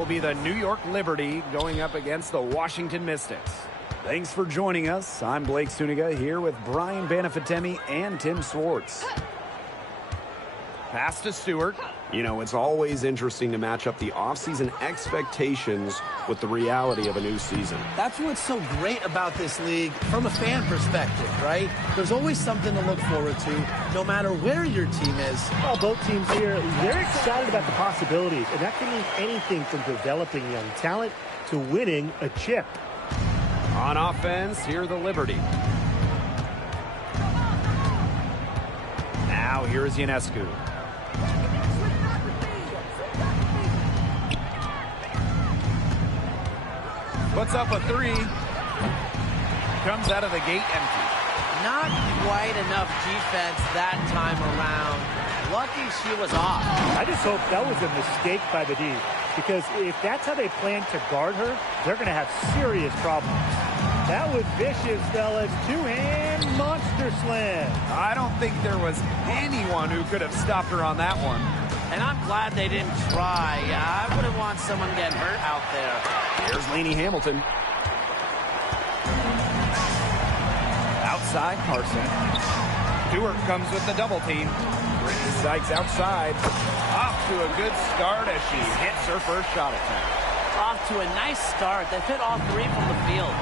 Will be the New York Liberty going up against the Washington Mystics. Thanks for joining us. I'm Blake Suniga here with Brian Banafitemi and Tim Swartz. Pass to Stewart. You know, it's always interesting to match up the offseason expectations with the reality of a new season. That's what's so great about this league from a fan perspective, right? There's always something to look forward to, no matter where your team is. Well, both teams here, they're excited about the possibilities, and that can mean anything from developing young talent to winning a chip. On offense, here the Liberty. Now here's Ionescu. Puts up a three. Comes out of the gate empty. Not quite enough defense that time around. Lucky she was off. I just hope that was a mistake by the D, because if that's how they plan to guard her, they're going to have serious problems. That was vicious, fellas. Two-hand monster slam. I don't think there was anyone who could have stopped her on that one. And I'm glad they didn't try. I wouldn't want someone getting hurt out there. Here's Lainey Hamilton. Outside Carson. Stewart comes with the double team. Brittany Sykes outside. Off to a good start as she hits her first shot attempt. Off to a nice start. They've hit all three from the field.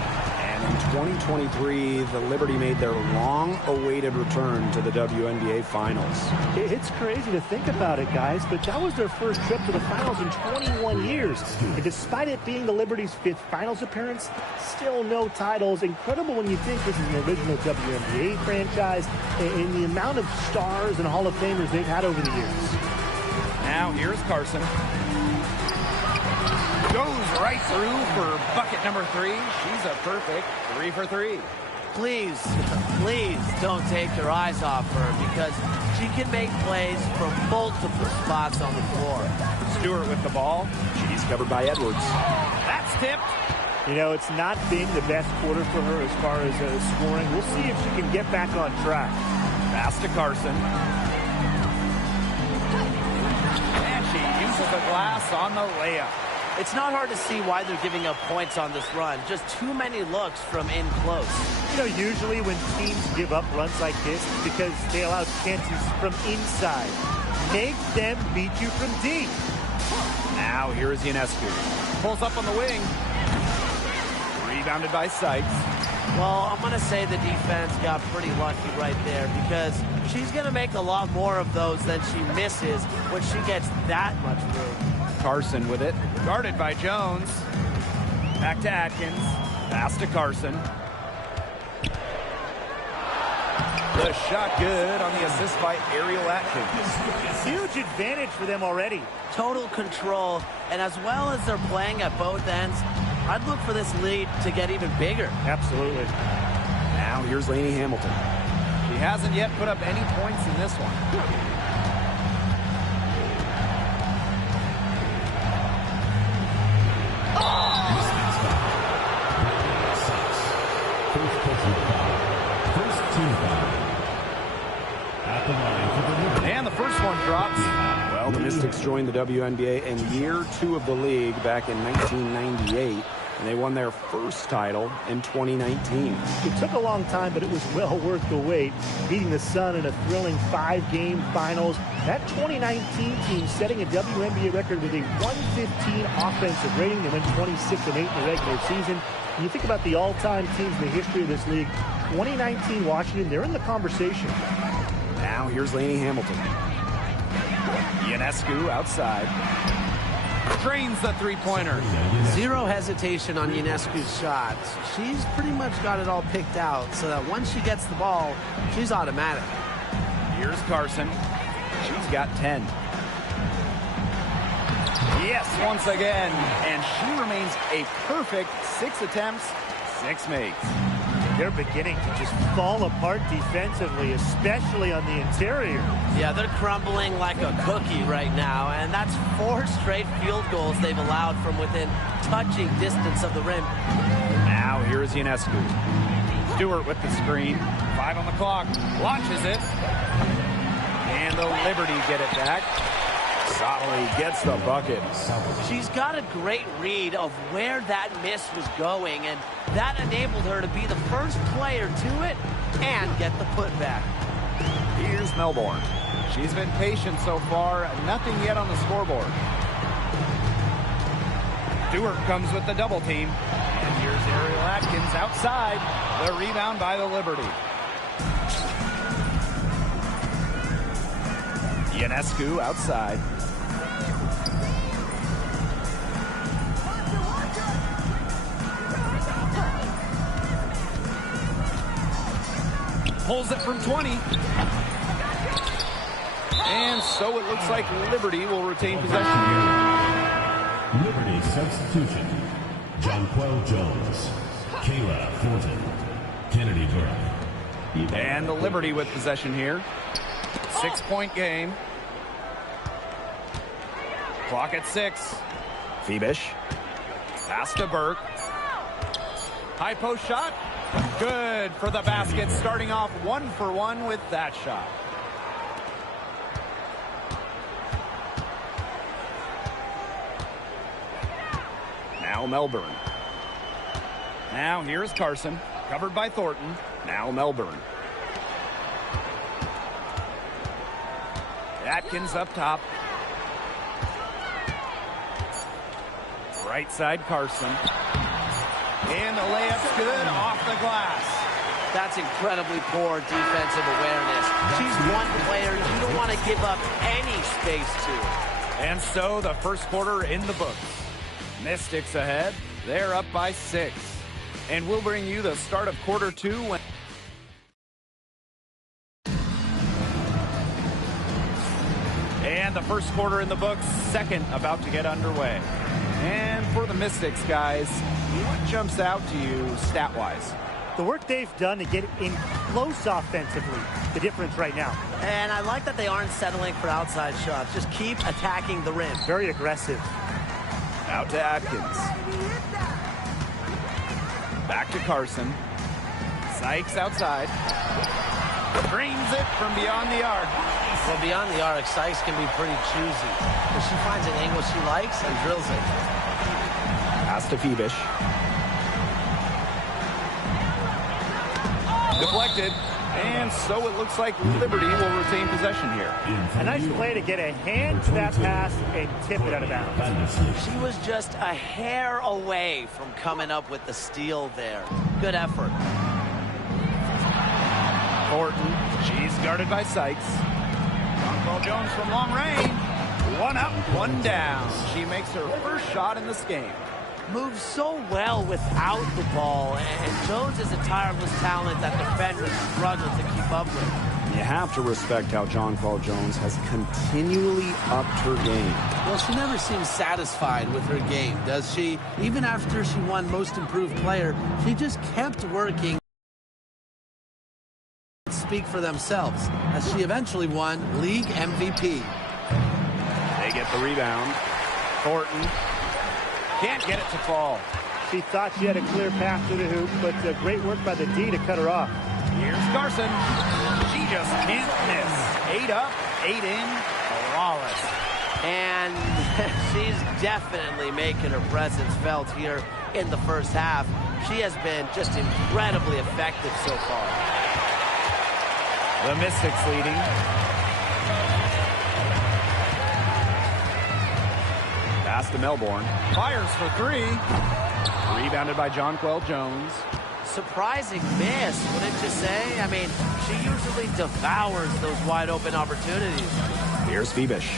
And in 2023, the Liberty made their long-awaited return to the WNBA Finals. It's crazy to think about it, guys, but that was their first trip to the finals in 21 years. And despite it being the Liberty's 5th finals appearance, still no titles. Incredible when you think this is an original WNBA franchise and the amount of stars and Hall of Famers they've had over the years. Now here's Carson. Goes right through for bucket number 3. She's a perfect 3 for 3. Please, please don't take your eyes off her, because she can make plays from multiple spots on the floor. Stewart with the ball. She's covered by Edwards. That's tipped. You know, it's not been the best quarter for her as far as scoring. We'll see if she can get back on track. Pass to Carson. And she uses the glass on the layup. It's not hard to see why they're giving up points on this run. Just too many looks from in close. You know, usually when teams give up runs like this, because they allow chances from inside. Make them beat you from deep. Now here's Ionescu. Pulls up on the wing. Rebounded by Sykes. Well, I'm going to say the defense got pretty lucky right there, because she's going to make a lot more of those than she misses when she gets that much room. Carson with it. Guarded by Jones. Back to Atkins. Pass to Carson. The shot good on the assist by Ariel Atkins. Huge advantage for them already. Total control, and as well as they're playing at both ends, I'd look for this lead to get even bigger. Absolutely. Now here's Lainey Hamilton. She hasn't yet put up any points in this one. And the first one drops. Well, the Mystics joined the WNBA in year 2 of the league back in 1998, and they won their first title in 2019. It took a long time, but it was well worth the wait, beating the Sun in a thrilling 5-game finals. That 2019 team setting a WNBA record with a 115 offensive rating. They went 26-8 in the regular season. When you think about the all-time teams in the history of this league, 2019 Washington, they're in the conversation. Now here's Lainey Hamilton. Ionescu outside. Drains the three-pointer. Zero hesitation on Ionescu's shots. She's pretty much got it all picked out, so that once she gets the ball, she's automatic. Here's Carson. She's got 10. Yes, once again. And she remains a perfect 6 attempts, 6 makes. They're beginning to just fall apart defensively, especially on the interior. Yeah, they're crumbling like a cookie right now, and that's 4 straight field goals they've allowed from within touching distance of the rim. Now here's Ionescu. Stewart with the screen. 5 on the clock. Launches it. And the Liberty get it back. Solly gets the bucket. She's got a great read of where that miss was going, and that enabled her to be the first player to it and get the putback. Here's Melbourne. She's been patient so far. Nothing yet on the scoreboard. Stewart comes with the double team. And here's Ariel Atkins outside. The rebound by the Liberty. Ionescu outside. Pulls it from 20. And so it looks like Liberty will retain possession here. Liberty substitution. Jonquel Jones. Kayla Thornton. Kennedy Burke. And the Liberty with possession here. 6-point game. Clock at 6. Phoebish. Pass to Burke. High post shot. Good for the basket. Starting off 1 for 1 with that shot. Now Melbourne. Now here's Carson. Covered by Thornton. Now Melbourne. Atkins up top. Right side Carson. And the layup's good off the glass. That's incredibly poor defensive awareness. She's one player you don't want to give up any space to. And so the first quarter in the books. Mystics ahead. They're up by 6. And we'll bring you the start of quarter 2 when and the first quarter in the books, second about to get underway. And for the Mystics, guys, what jumps out to you stat-wise? The work they've done to get in close offensively, the difference right now. And I like that they aren't settling for outside shots. Just keep attacking the rim. Very aggressive. Out to Atkins. Back to Carson. Sykes outside. Dreams it from beyond the arc. Well, beyond the arc, Sykes can be pretty choosy. But she finds an angle she likes and drills it. Pass to Phoebish. Deflected. And so it looks like Liberty will retain possession here. A nice play to get a hand to that pass and tip it out of bounds. She was just a hair away from coming up with the steal there. Good effort. Thornton. She's guarded by Sykes. Jonquel Jones from long range. One up, one down. She makes her first shot in this game. Moves so well without the ball, and Jones is a tireless talent that defenders struggle to keep up with. You have to respect how Jonquel Jones has continually upped her game. Well, she never seems satisfied with her game, does she? Even after she won Most Improved Player, she just kept working. Speak for themselves, as she eventually won League MVP. They get the rebound. Thornton can't get it to fall. She thought she had a clear path to the hoop, but great work by the D to cut her off. Here's Carson. She just can't miss. 8 up, 8 in, flawless. And she's definitely making her presence felt here in the first half. She has been just incredibly effective so far. The Mystics leading. Pass to Melbourne. Fires for 3. Rebounded by Jonquel Jones. Surprising miss, wouldn't you say? I mean, she usually devours those wide open opportunities. Here's Phoebish.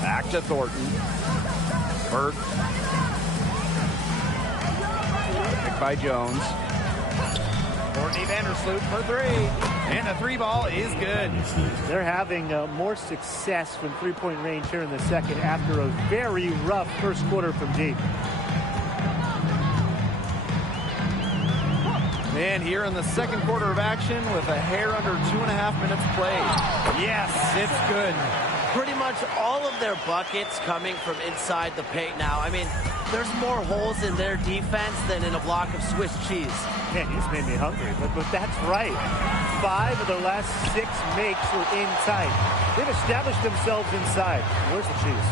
Back to Thornton. Burke. Picked by Jones. Courtney Vandersloot for 3. And the 3-ball is good. They're having more success from three-point range here in the second after a very rough first quarter from deep. And here in the second quarter of action with a hair under 2.5 minutes played. Yes, it's good. Pretty much all of their buckets coming from inside the paint now. I mean, there's more holes in their defense than in a block of Swiss cheese. Man, you just made me hungry, but that's right. 5 of their last 6 makes were in tight. They've established themselves inside. Where's the Chiefs?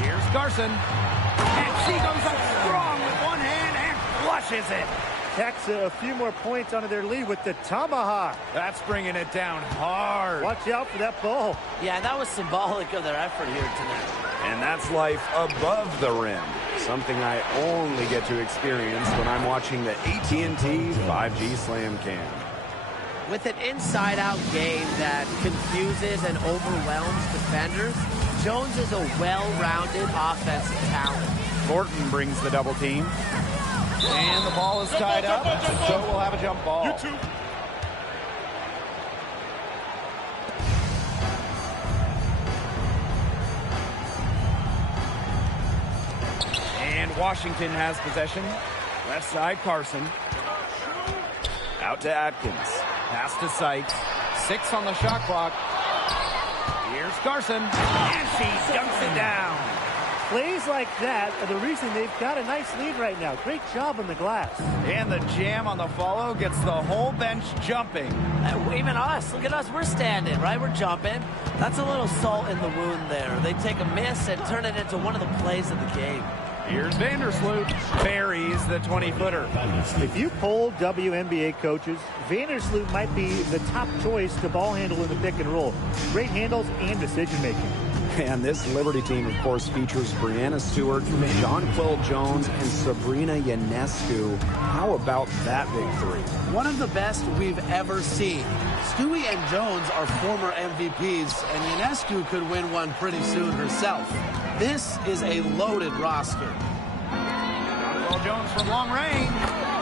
Here's Carson. And she goes up strong with one hand and flushes it. Tacks a few more points onto their lead with the tomahawk. That's bringing it down hard. Watch out for that ball. Yeah, that was symbolic of their effort here tonight. And that's life above the rim. Something I only get to experience when I'm watching the AT&T 5G Slam Cam. With an inside-out game that confuses and overwhelms defenders, Jones is a well-rounded offensive talent. Thornton brings the double team. And the ball is tied up, so we'll have a jump ball. And Washington has possession. Left side, Carson. Out to Atkins. Pass to Sykes. 6 on the shot clock. Here's Carson. And she dunks it down. Plays like that are the reason they've got a nice lead right now. Great job on the glass. And the jam on the follow gets the whole bench jumping. Even us, look at us, we're standing, right? We're jumping. That's a little salt in the wound there. They take a miss and turn it into one of the plays of the game. Here's Vandersloot. Buries the 20-footer. If you poll WNBA coaches, Vandersloot might be the top choice to ball handle in the pick and roll. Great handles and decision-making. And this Liberty team, of course, features Breanna Stewart, Jonquel Jones, and Sabrina Ionescu. How about that big three? One of the best we've ever seen. Stewie and Jones are former MVPs, and Ionescu could win one pretty soon herself. This is a loaded roster. Jonquel Jones from long range.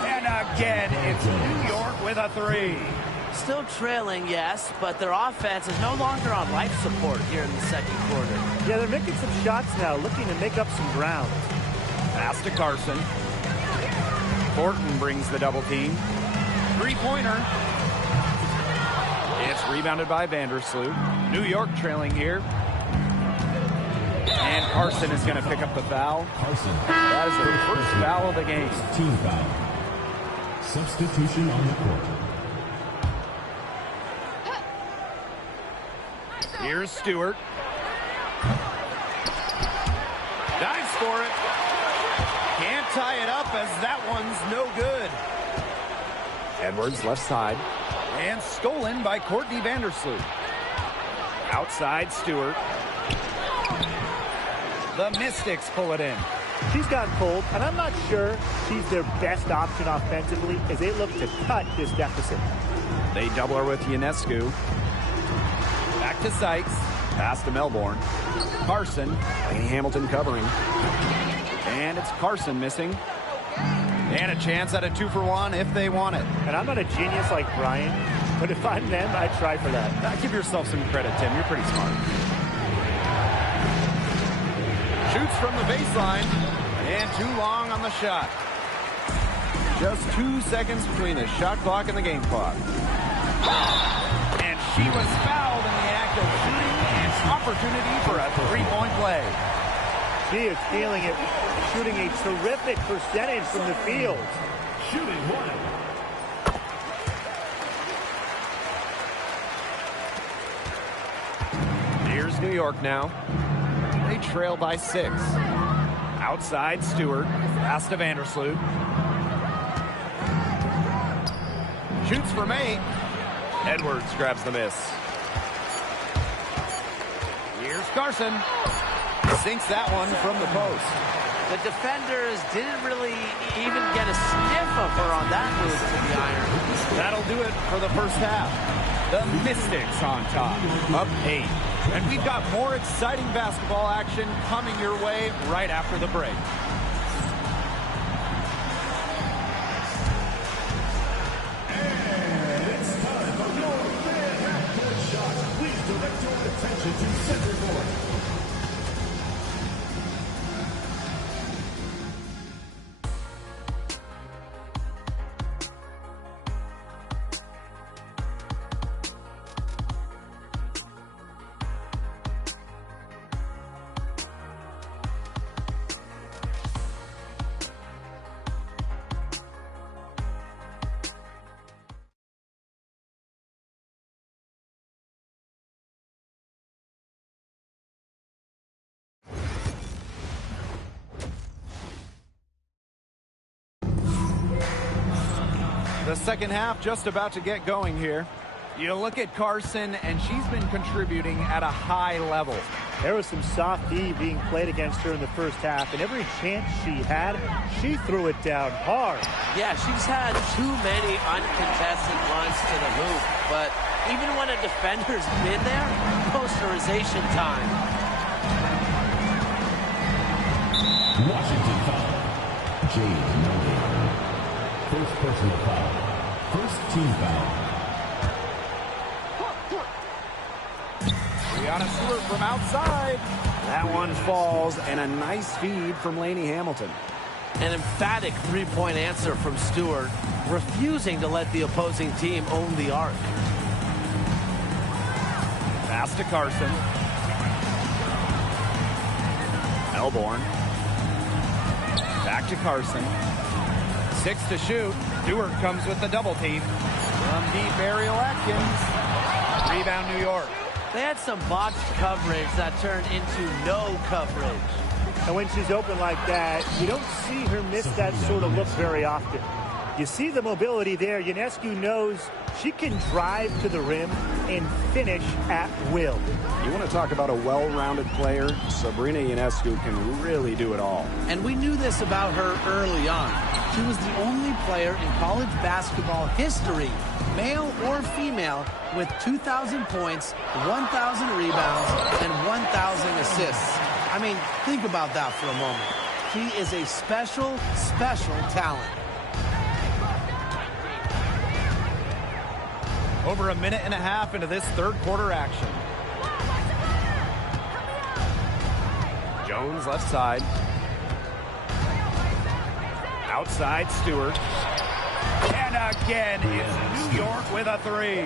And again, it's New York with a 3. Still trailing, yes, but their offense is no longer on life support here in the second quarter. Yeah, they're making some shots now, looking to make up some ground. Pass to Carson. Thornton brings the double team. 3-pointer. It's rebounded by Vandersloot. New York trailing here. And Carson is going to pick up the foul. Carson. That is the first foul of the game. Team foul. Substitution on the court. Here's Stewart. Dives for it. Can't tie it up as that one's no good. Edwards, left side. And stolen by Courtney Vandersloot. Outside, Stewart. The Mystics pull it in. She's gotten cold, and I'm not sure she's their best option offensively as they look to cut this deficit. They double her with Ionescu. Back to Sykes. Pass to Melbourne. Carson. Lainey Hamilton covering. And it's Carson missing. And a chance at a 2-for-1 if they want it. And I'm not a genius like Brian, but if I'm them, I'd try for that. Give yourself some credit, Tim. You're pretty smart. Shoots from the baseline. And too long on the shot. Just 2 seconds between the shot clock and the game clock. And she was fouled in the act of shooting, and opportunity for a 3-point play. She is feeling it, shooting a terrific percentage from the field. Shooting one. Here's New York now. They trail by 6. Outside, Stewart. Pass to Vandersloot. Shoots from 8. Edwards grabs the miss. Here's Carson. Sinks that one from the post. The defenders didn't really even get a sniff of her on that move to the iron. That'll do it for the first half. The Mystics on top, up 8. And we've got more exciting basketball action coming your way right after the break. And it's time for your fan half-court shot. Please direct your attention to center court. The second half just about to get going here. You look at Carson, and she's been contributing at a high level. There was some soft D being played against her in the first half, and every chance she had, she threw it down hard. Yeah, she's had too many uncontested runs to the hoop, but even when a defender's been there, posterization time. Washington foul. Jade Melody. First personal foul. First team foul. Deanna Stewart from outside. That one falls, and a nice feed from Lainey Hamilton. An emphatic three-point answer from Stewart, refusing to let the opposing team own the arc. Pass to Carson. Elborn. Back to Carson. 6 to shoot. Stewart comes with the double team. From deep, Ariel Atkins. Rebound, New York. They had some botched coverage that turned into no coverage. And when she's open like that, you don't see her miss that sort of look very often. You see the mobility there. Ionescu knows she can drive to the rim and finish at will. You want to talk about a well-rounded player? Sabrina Ionescu can really do it all. And we knew this about her early on. She was the only player in college basketball history, male or female, with 2,000 points, 1,000 rebounds, and 1,000 assists. I mean, think about that for a moment. She is a special, special talent. Over a minute and a half into this third quarter action. Jones left side. Outside Stewart. And again, it's New York with a three.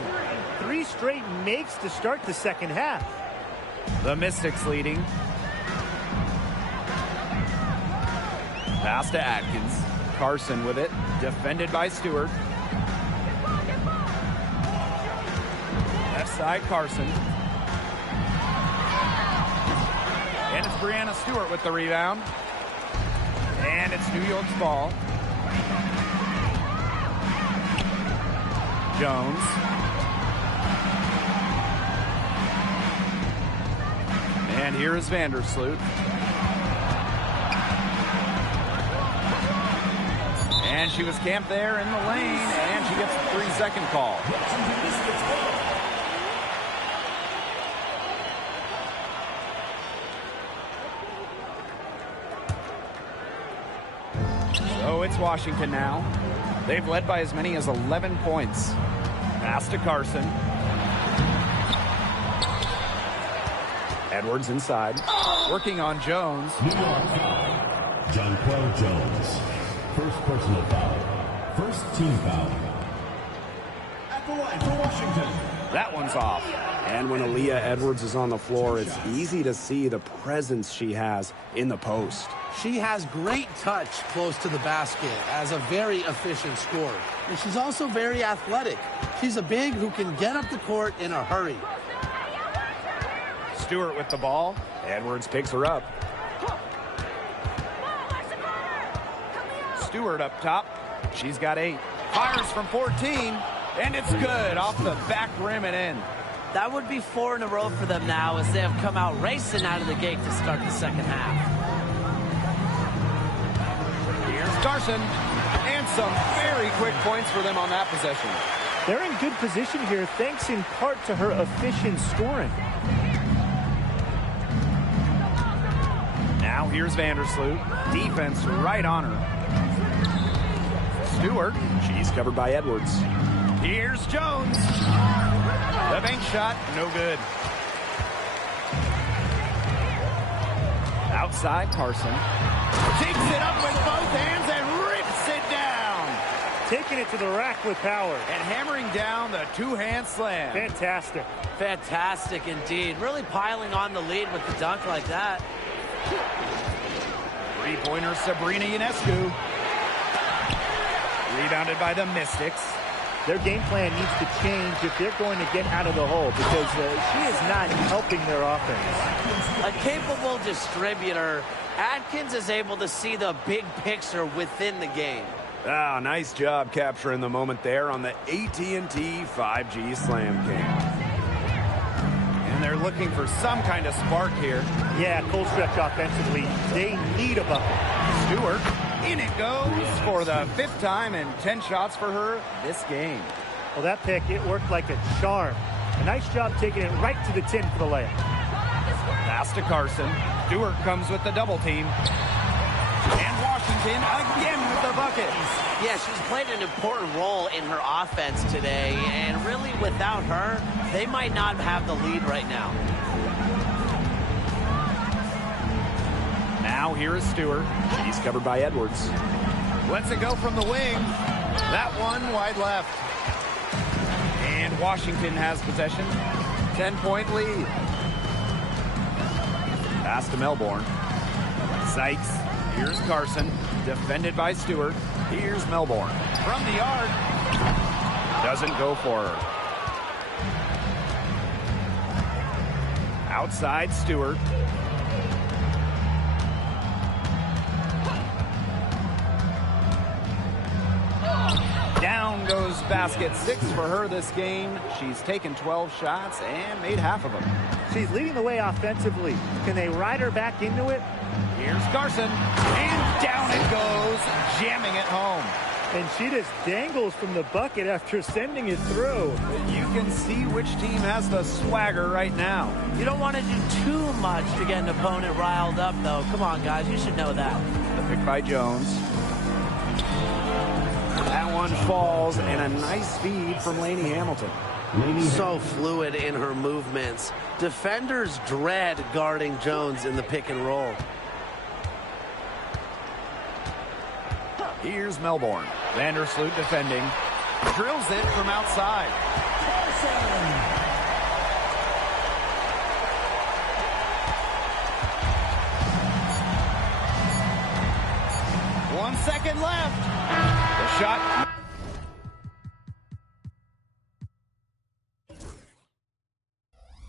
3 straight makes to start the second half. The Mystics leading. Pass to Atkins. Carson with it. Defended by Stewart. Left side, Carson. And it's Brianna Stewart with the rebound. And it's New York's ball. Jones. And here is Vandersloot. And she was camped there in the lane, and she gets a 3-second call. So it's Washington now. They've led by as many as 11 points. Pass to Carson. Edwards inside. Working on Jones. New York foul. Jonquel Jones. First personal foul. First team foul. At the line for Washington. That one's off. And when Aaliyah Edwards is on the floor, it's easy to see the presence she has in the post. She has great touch close to the basket as a very efficient scorer. And she's also very athletic. She's a big who can get up the court in a hurry. Stewart with the ball. Edwards picks her up. Stewart up top. She's got 8. Fires from 14. And it's good off the back rim and in. That would be 4 in a row for them now as they have come out racing out of the gate to start the second half. Here's Carson. And some very quick points for them on that possession. They're in good position here thanks in part to her efficient scoring. Now here's Vandersloot. Defense right on her. Stewart. She's covered by Edwards. Here's Jones. The bank shot, no good. Outside, Carson. Takes it up with both hands and rips it down. Taking it to the rack with power. And hammering down the two-hand slam. Fantastic. Fantastic indeed. Really piling on the lead with the dunk like that. Three-pointer Sabrina Ionescu. Rebounded by the Mystics. Their game plan needs to change if they're going to get out of the hole because she is not helping their offense. A capable distributor, Atkins is able to see the big picture within the game. Ah, nice job capturing the moment there on the AT&T 5G Slam Cam. And they're looking for some kind of spark here. Yeah, cold stretch offensively. They need a bucket. Stewart, in it goes for the 5th time and 10 shots for her this game. Well, that pick, it worked like a charm. A nice job taking it right to the 10 for the layup. Pass to Carson. Stewart comes with the double team. And Washington again with the bucket. Yeah, she's played an important role in her offense today, and really without her, they might not have the lead right now. Now here is Stewart. He's covered by Edwards. Lets it go from the wing. That one wide left. And Washington has possession. 10-point lead. Pass to Melbourne. Sykes. Here's Carson. Defended by Stewart. Here's Melbourne. From the yard. Doesn't go for her. Outside Stewart. Down goes basket 6 for her this game. She's taken 12 shots and made half of them. She's leading the way offensively. Can they ride her back into it? Here's Carson. And down it goes, jamming it home. And she just dangles from the bucket after sending it through. You can see which team has the swagger right now. You don't want to do too much to get an opponent riled up, though. Come on, guys. You should know that. The pick by Jones. That one falls, and a nice feed from Lainey Hamilton. So fluid in her movements. Defenders dread guarding Jones in the pick and roll. Here's Melbourne. Vandersloot defending. Drills it from outside. 1 second left. The shot.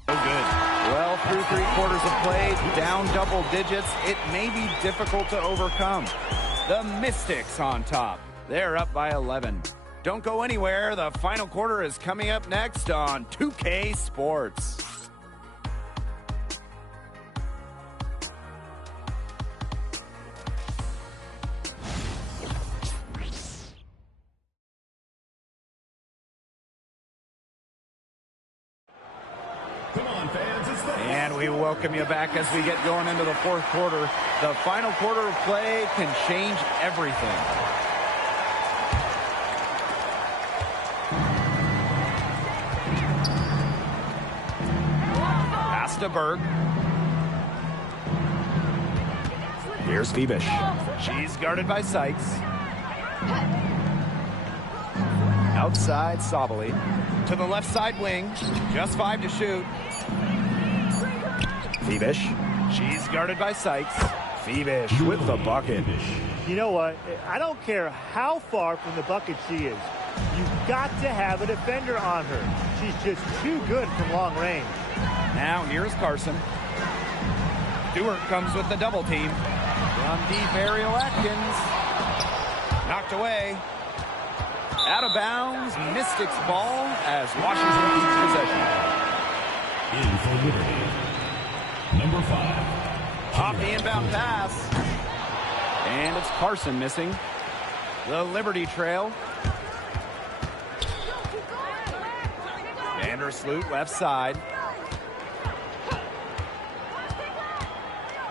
No good. Well, through 3/4 of play, down double digits, it may be difficult to overcome. The Mystics on top. They're up by 11. Don't go anywhere. The final quarter is coming up next on 2K Sports. Come on, fans. It's the And we welcome you back as we get going into the 4th quarter. The final quarter of play can change everything. Pass to Berg. Here's Febish. She's guarded by Sykes. Outside Sabali. To the left side wing. Just 5 to shoot. Febish. She's guarded by Sykes. Febish with the bucket. You know what? I don't care how far from the bucket she is. You've got to have a defender on her. She's just too good from long range. Now here's Carson. Stewart comes with the double team. From deep, Ariel Atkins. Knocked away. Out of bounds, Mystics ball as Washington keeps possession. in for Liberty. Number 5. Off the inbound pass. And it's Carson missing. The Liberty trail. Vandersloot left side.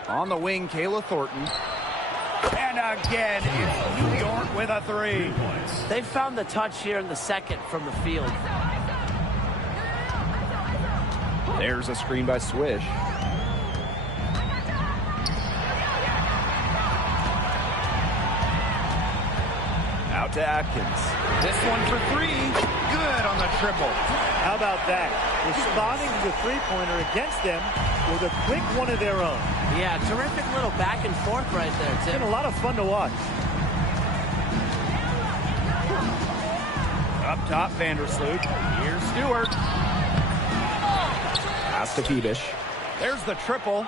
On the wing, Kayla Thornton. And again, it's New York with a 3. They found the touch here in the second from the field. There's a screen by Swish. Out to Atkins. This one for 3. Good on the triple. How about that? Responding to the three-pointer against them with a quick one of their own. Yeah, terrific little back and forth right there, It's Tim. been a lot of fun to watch. Up top, Vandersloot. Here's Stewart. Pass to Febish. There's the triple.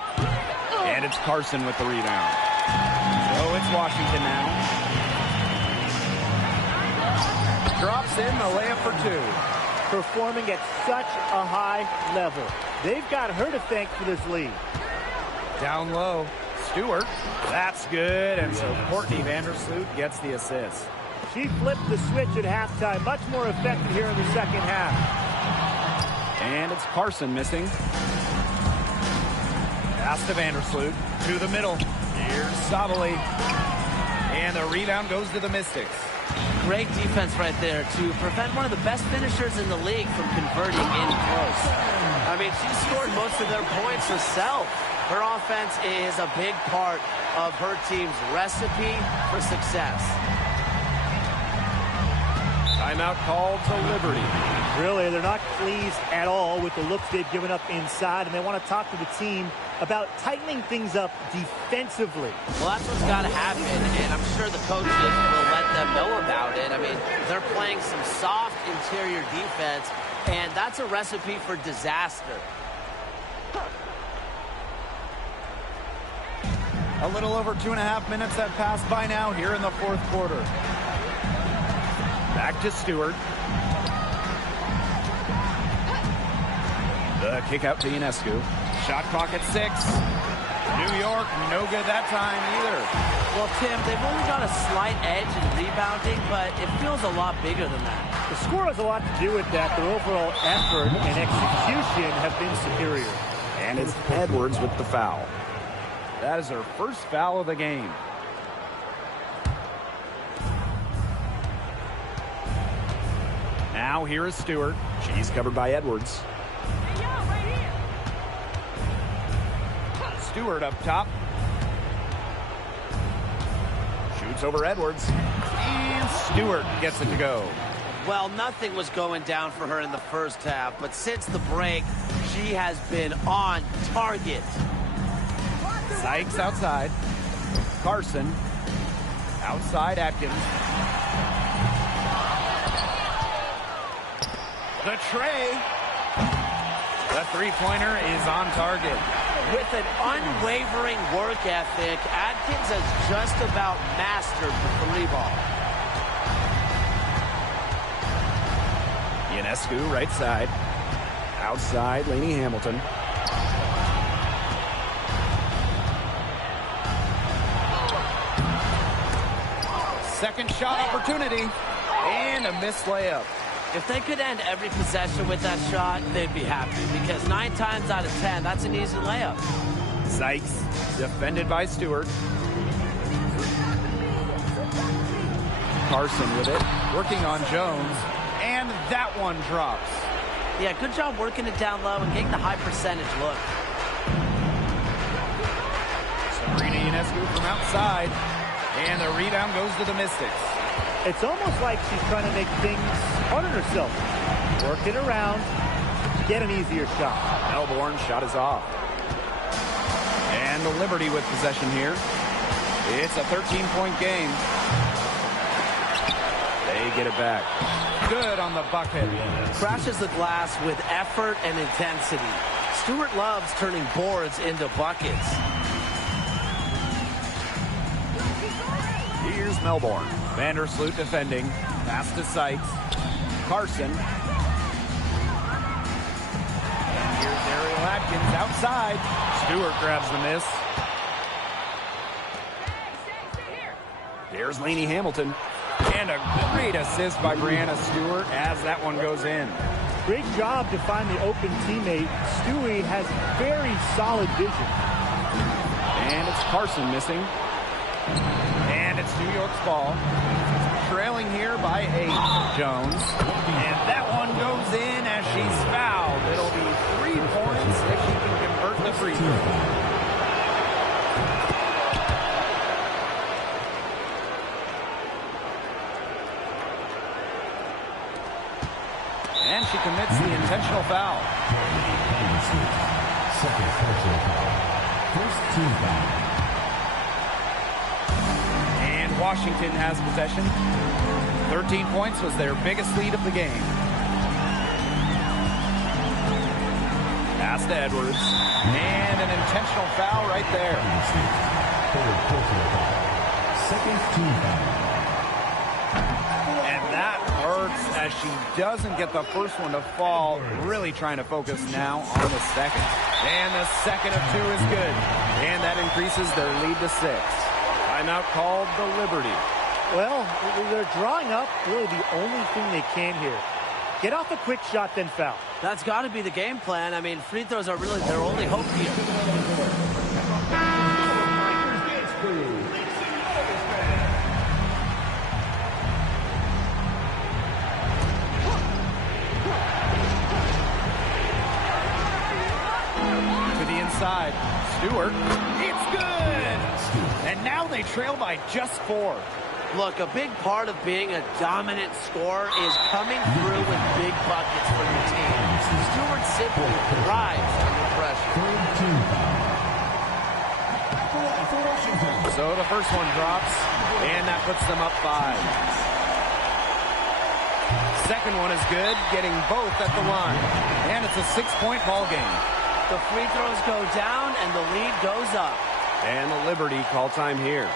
And it's Carson with the rebound. So it's Washington now. drops in the layup for two. Performing at such a high level. They've got her to thank for this lead. Down low, Stewart. That's good, and so Courtney Vandersloot gets the assist. She flipped the switch at halftime. Much more effective here in the second half. And it's Carson missing. Pass to Vandersloot. To the middle. Here's Sabali. And the rebound goes to the Mystics. Great defense right there to prevent one of the best finishers in the league from converting in close. I mean, she scored most of their points herself. Her offense is a big part of her team's recipe for success. Timeout called to Liberty. Really, they're not pleased at all with the looks they've given up inside, and they want to talk to the team about tightening things up defensively. Well, that's what's got to happen, and I'm sure the coaches will let them know about it. I mean, they're playing some soft interior defense, and that's a recipe for disaster. A little over 2.5 minutes have passed by now here in the fourth quarter. Back to Stewart. The kick out to Ionescu. Shot clock at 6. New York, no good that time either. Well, Tim, they've only got a slight edge in rebounding, but it feels a lot bigger than that. The score has a lot to do with that. Their overall effort and execution have been superior. And it's Edwards with the foul. That is her first foul of the game. Now here is Stewart. She's covered by Edwards. Stewart up top. Shoots over Edwards. And Stewart gets it to go. Well, nothing was going down for her in the first half, but since the break, she has been on target. Sykes outside. Carson. Outside Atkins. The tray. The three-pointer is on target. With an unwavering work ethic, Atkins has just about mastered the three ball. Ionescu right side. Outside, Lainey Hamilton. Second shot opportunity. And a missed layup. If they could end every possession with that shot, they'd be happy, because 9 times out of 10, that's an easy layup. Sykes, defended by Stewart. Carson with it, working on Jones, and that one drops. Yeah, good job working it down low and getting the high percentage look. Sabrina Ionescu from outside, and the rebound goes to the Mystics. It's almost like she's trying to make things hard on herself. Work it around, get an easier shot. Melbourne shot is off. And the Liberty with possession here. It's a 13-point game. They get it back. Good on the bucket. Crashes the glass with effort and intensity. Stewart loves turning boards into buckets. Here's Melbourne. Vandersloot defending. Pass to Sykes. Carson. And here's Ariel Atkins outside. Stewart grabs the miss. Here's Lainey Hamilton. And a great assist by Brianna Stewart as that one goes in. Great job to find the open teammate. Stewie has very solid vision. And it's Carson missing. And it's New York's ball. Trailing here by 8. Jones. And that one goes in as she's fouled. It'll be 3 points if she can convert the free throw. And she commits the intentional foul. Second personal foul. First team foul. And Washington has possession. 13 points was their biggest lead of the game. Pass to Edwards. And an intentional foul right there. Third personal foul. Second team foul. And that hurt as she doesn't get the first one to fall. Really trying to focus now on the second. And the second of two is good. And that increases their lead to 6. Timeout called the Liberty. Well, they're drawing up really the only thing they can here. Get off a quick shot, then foul. That's got to be the game plan. I mean, free throws are really their only hope here. To the inside. Stewart. It's good! And now they trail by just 4. Look, a big part of being a dominant scorer is coming through with big buckets for your team. Stewart simply thrives under pressure. So the first one drops, and that puts them up 5. Second one is good, getting both at the line. And it's a 6-point ball game. The free throws go down, and the lead goes up. And the Liberty call time here.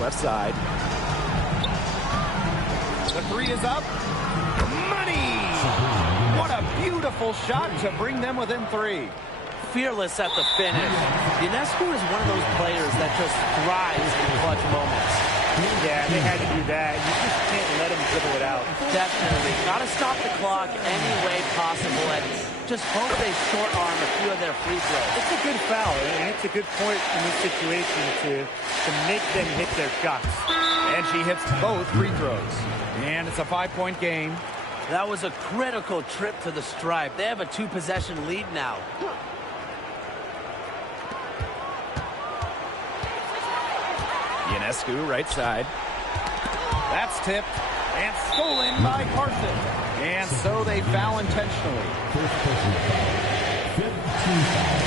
Left side. The 3 is up. Money! What a beautiful shot to bring them within 3. Fearless at the finish. Ionescu is one of those players that just thrives in clutch moments. Yeah, they had to do that. You just can't let them dribble it out. Definitely. Got to stop the clock any way possible and just hope they short arm a few of their free throws. It's a good foul, and it's a good point in this situation to make them hit their shots. And she hits both free throws. And it's a 5-point game. That was a critical trip to the stripe. They have a 2-possession lead now. Ionescu, right side. That's tipped and stolen by Carson. And so they foul intentionally. First personal foul. 15 foul.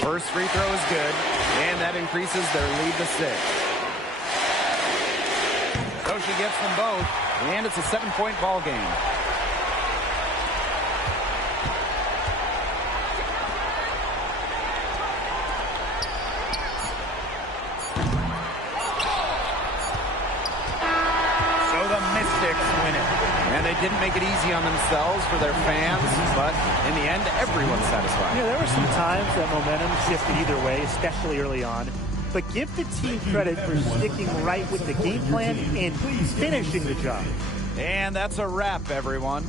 First free throw is good, and that increases their lead to 6. So she gets them both, and it's a 7-point ball game. Win it. And they didn't make it easy on themselves for their fans, but in the end, everyone's satisfied. Yeah, there were some times that momentum shifted either way, especially early on. But give the team credit for sticking right with the game plan and finishing the job. And that's a wrap, everyone.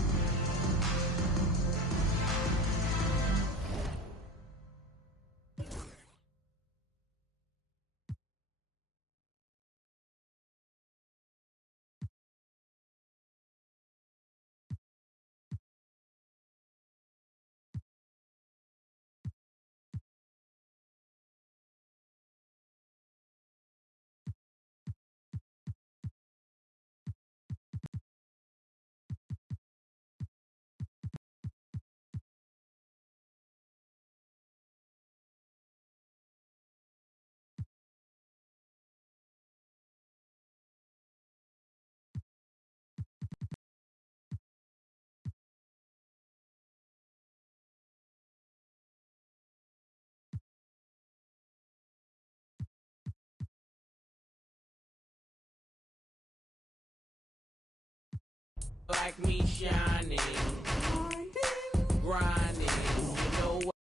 Like me shining, grind.